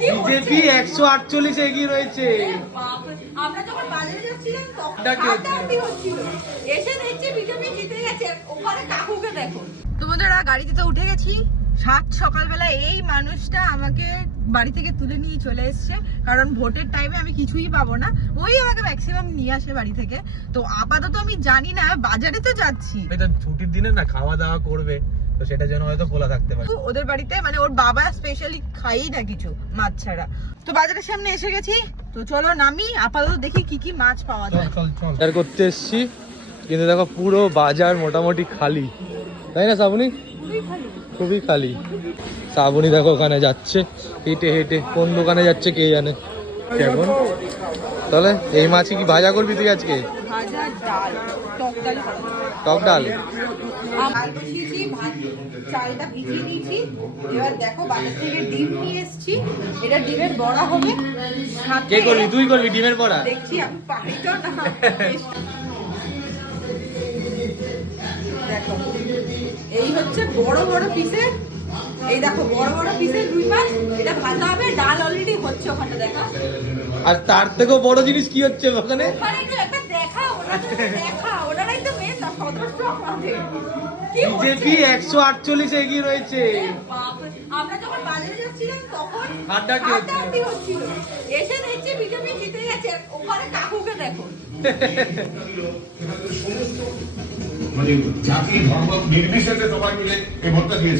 BJP 148 এগিয়ে রয়েছে। আমরা যখন বাজারে যাচ্ছিলাম এসে দেখছি বিজেপি জিতে গেছে। ওখানে কাকুকে দেখো। তোমাদের গাড়িতে তো উঠে গেছি। সাত সকালবেলা এই মানুষটা আমাকে বাড়ি থেকে তুলে নিয়ে চলে এসছে, কারণ ভোটের টাইমে আমি কিছুই পাবো না, ওই আমাকে ম্যাক্সিমাম নিয়ে আসে বাড়ি থেকে। তো আপাতত আমি জানি না, বাজারে তো যাচ্ছি, এটা ছুটির দিনে না খাওয়া দাওয়া করবে, তো সেটা যেন হয়তো খোলা থাকতে পারে। ওদের বাড়িতে মানে ওর বাবা স্পেশালি খাই না কিছু মাছ ছাড়া। তো বাজারের সামনে এসে গেছি, তো চলো নামি, আপাতত দেখি কি কি মাছ পাওয়া যায়। বাজার করতে এসেছি, কিন্তু দেখো পুরো বাজার মোটামুটি খালি, তাই না শ্রাবণী? খুবই খালি। শ্রাবণী দেখো ওখানে যাচ্ছে হেঁটে হেঁটে, কোন দোকানে যাচ্ছে কে জানে। কেমন তাহলে এই মাছই কি ভাজা করবি তুই আজকে? ভাজা, ডাল, টক ডাল, টক ডাল। চালটা ভিজিয়ে নিয়েছি। এবার দেখো বাজার থেকে ডিম নিয়ে এসেছি, এটা ডিমের বড়া হবে। কে করবি? তুই করবি ডিমের বড়া? দেখছি আমি পারি তো না। দেখো এই হচ্ছে বড় বড় পিসের, এই দেখো বড় বড় পিসের রুই মাছ, এটা ভাজা হবে। ডাল অলরেডি হচ্ছে ওখানে, দেখা। আর তার থেকেও বড় জিনিস কি হচ্ছে ওখানে? ওনারাই তো মেন সদস্য আমাদের। বিজেপি 148 এগিয়ে রয়েছে। আমরা যখন বাজারে যাচ্ছিলাম তখন হাড্ডাহাড্ডি হচ্ছিল, এসে দেখছি বিজেপি জিতে গেছে। ওখানে কাকুকে দেখো। মানে জাতি ধর্ম নির্বিশেষে সবাই মিলে এই ভোটটা দিয়েছে।